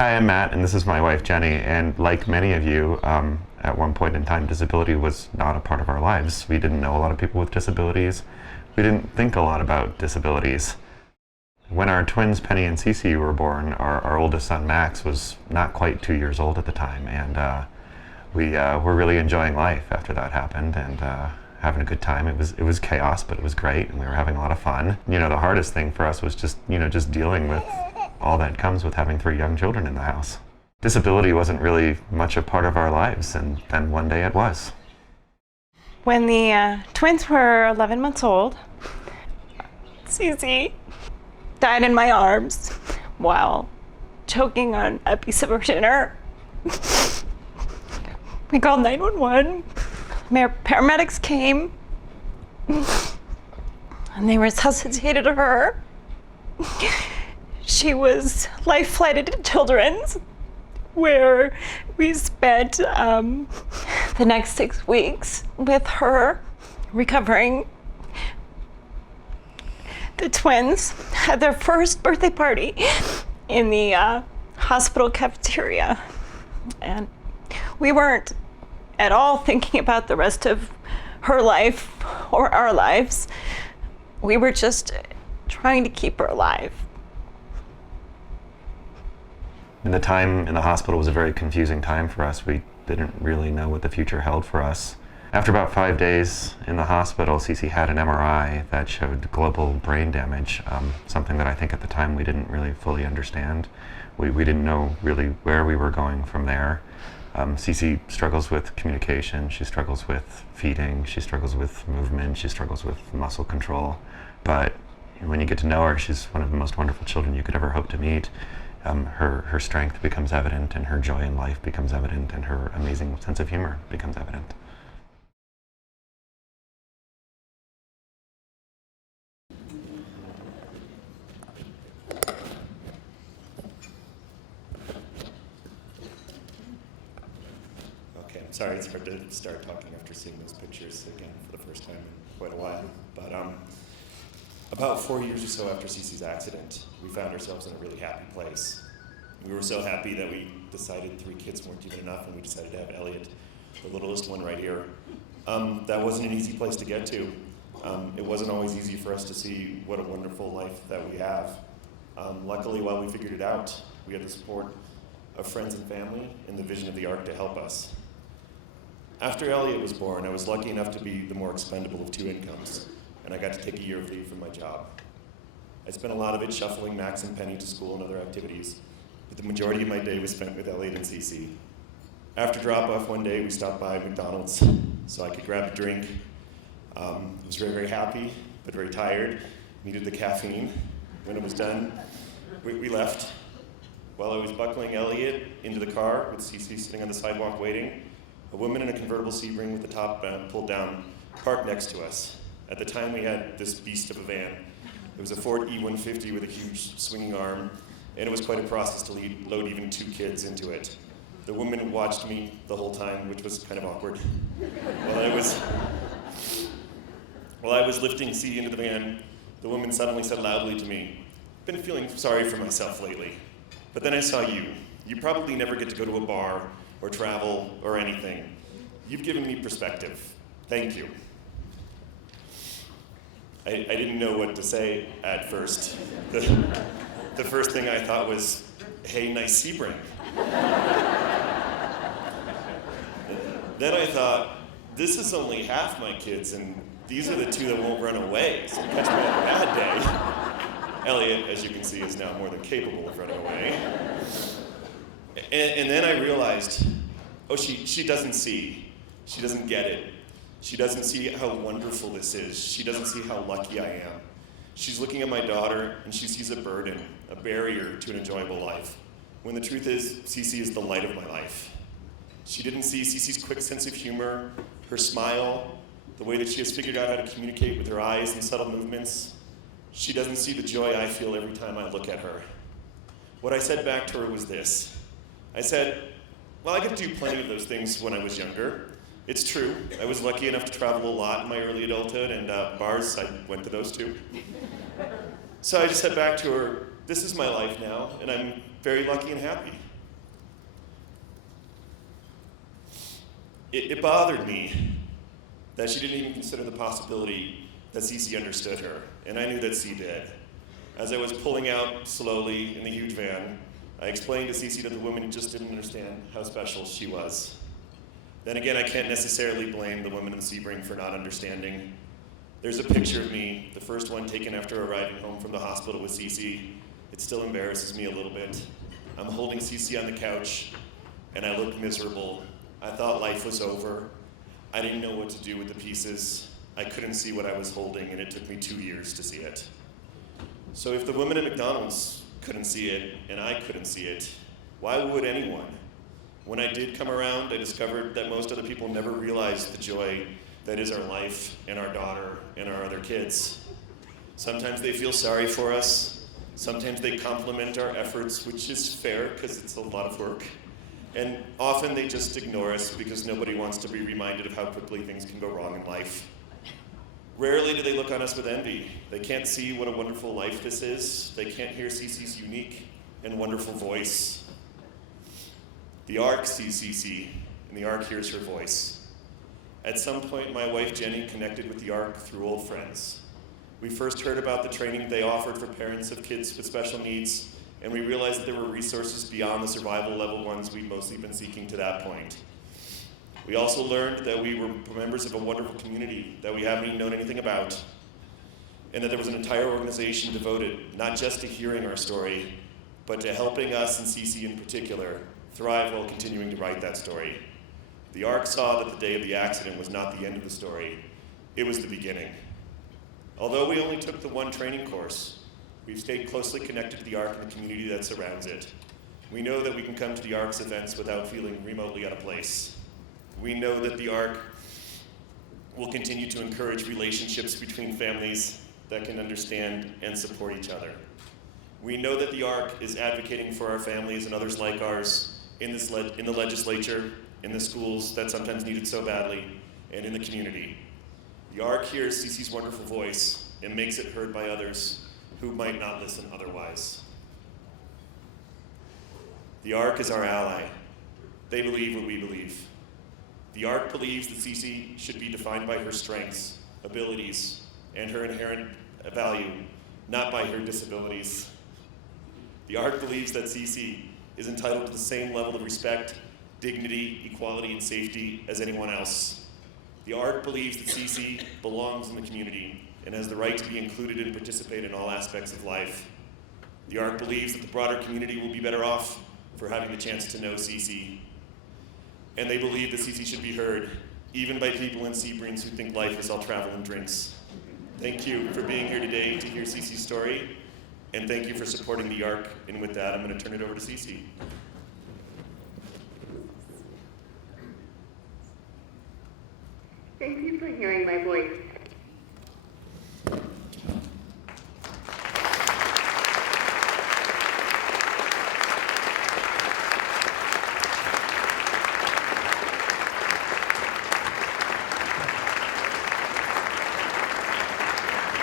Hi, I'm Matt, and this is my wife, Jenny. And like many of you, at one point in time, disability was not a part of our lives. We didn't know a lot of people with disabilities. We didn't think a lot about disabilities. When our twins, Penny and Cece, were born, our oldest son, Max, was not quite 2 years old at the time. And we were really enjoying life after that happened and having a good time. It was chaos, but it was great, and we were having a lot of fun. You know, the hardest thing for us was just dealing with all that comes with having 3 young children in the house. Disability wasn't really much a part of our lives, and then one day it was. When the twins were 11 months old, Cece died in my arms while choking on a piece of her dinner. We called 911. Paramedics came, and they resuscitated her. She was life-flighted to Children's, where we spent the next 6 weeks with her recovering. The twins had their first birthday party in the hospital cafeteria, and we weren't at all thinking about the rest of her life or our lives. We were just trying to keep her alive. And the time in the hospital was a very confusing time for us. We didn't really know what the future held for us. After about 5 days in the hospital, Cece had an MRI that showed global brain damage, something that I think at the time we didn't really fully understand. We didn't know really where we were going from there. Cece struggles with communication, she struggles with feeding, she struggles with movement, she struggles with muscle control. But when you get to know her, she's one of the most wonderful children you could ever hope to meet. Her strength becomes evident, and her joy in life becomes evident, and her amazing sense of humor becomes evident. Okay, I'm sorry it's hard to start talking after seeing those pictures again for the first time in quite a while. But about 4 years or so after Cece's accident, we found ourselves in a really happy place. We were so happy that we decided 3 kids weren't even enough, and we decided to have Elliot, the littlest one right here. That wasn't an easy place to get to. It wasn't always easy for us to see what a wonderful life that we have. Luckily, while we figured it out, we had the support of friends and family and the vision of the Ark to help us. After Elliot was born, I was lucky enough to be the more expendable of 2 incomes, and I got to take a year of leave from my job. I spent a lot of it shuffling Max and Penny to school and other activities, but the majority of my day was spent with Elliot and Cece. After drop-off one day, we stopped by McDonald's so I could grab a drink. I was very, very happy, but very tired, needed the caffeine. When it was done, we left. While I was buckling Elliot into the car with Cece sitting on the sidewalk waiting, a woman in a convertible Sebring with the top pulled down parked next to us. At the time, we had this beast of a van. It was a Ford E150 with a huge swinging arm, and it was quite a process to load even 2 kids into it. The woman watched me the whole time, which was kind of awkward. While I was lifting C into the van, the woman suddenly said loudly to me, "I've been feeling sorry for myself lately, but then I saw you. You probably never get to go to a bar or travel or anything. You've given me perspective. Thank you." I didn't know what to say at first. The first thing I thought was, "Hey, nice Sebring." Then I thought, this is only half my kids, and these are the 2 that won't run away, so catch me on a bad day. Elliot, as you can see, is now more than capable of running away. And then I realized, oh, she doesn't see. She doesn't get it. She doesn't see how wonderful this is. She doesn't see how lucky I am. She's looking at my daughter, and she sees a burden, a barrier to an enjoyable life, when the truth is, Cece is the light of my life. She didn't see Cece's quick sense of humor, her smile, the way that she has figured out how to communicate with her eyes and subtle movements. She doesn't see the joy I feel every time I look at her. What I said back to her was this. I said, well, I got to do plenty of those things when I was younger. It's true. I was lucky enough to travel a lot in my early adulthood, and bars, I went to those too. So I just said back to her, this is my life now, and I'm very lucky and happy. It bothered me that she didn't even consider the possibility that CC understood her, and I knew that C did. As I was pulling out slowly in the huge van, I explained to CC that the woman just didn't understand how special she was. Then again, I can't necessarily blame the women in Sebring for not understanding. There's a picture of me, the first one taken after arriving home from the hospital with CC. It still embarrasses me a little bit. I'm holding CC on the couch, and I look miserable. I thought life was over. I didn't know what to do with the pieces. I couldn't see what I was holding, and it took me 2 years to see it. So if the women at McDonald's couldn't see it, and I couldn't see it, why would anyone? When I did come around, I discovered that most other people never realized the joy that is our life and our daughter and our other kids. Sometimes they feel sorry for us. Sometimes they compliment our efforts, which is fair because it's a lot of work. And often they just ignore us because nobody wants to be reminded of how quickly things can go wrong in life. Rarely do they look on us with envy. They can't see what a wonderful life this is. They can't hear CC's unique and wonderful voice. The ARC sees CC, and the ARC hears her voice. At some point, my wife Jenny connected with the ARC through old friends. We first heard about the training they offered for parents of kids with special needs, and we realized that there were resources beyond the survival level ones we'd mostly been seeking to that point. We also learned that we were members of a wonderful community that we haven't even known anything about, and that there was an entire organization devoted not just to hearing our story, but to helping us, and CC in particular, thrive while continuing to write that story. The ARC saw that the day of the accident was not the end of the story, it was the beginning. Although we only took the one training course, we've stayed closely connected to the ARC and the community that surrounds it. We know that we can come to the ARC's events without feeling remotely out of place. We know that the ARC will continue to encourage relationships between families that can understand and support each other. We know that the ARC is advocating for our families and others like ours in the legislature, in the schools that sometimes need it so badly, and in the community. The ARC hears CC's wonderful voice and makes it heard by others who might not listen otherwise. The ARC is our ally. They believe what we believe. The ARC believes that CC should be defined by her strengths, abilities, and her inherent value, not by her disabilities. The ARC believes that CC is entitled to the same level of respect, dignity, equality, and safety as anyone else. The ARC believes that CC belongs in the community and has the right to be included and participate in all aspects of life. The ARC believes that the broader community will be better off for having the chance to know CC. And they believe that CC should be heard, even by people in Seabrings who think life is all travel and drinks. Thank you for being here today to hear CC's story, and thank you for supporting the ARC. And with that, I'm going to turn it over to CC. Thank you for hearing my voice.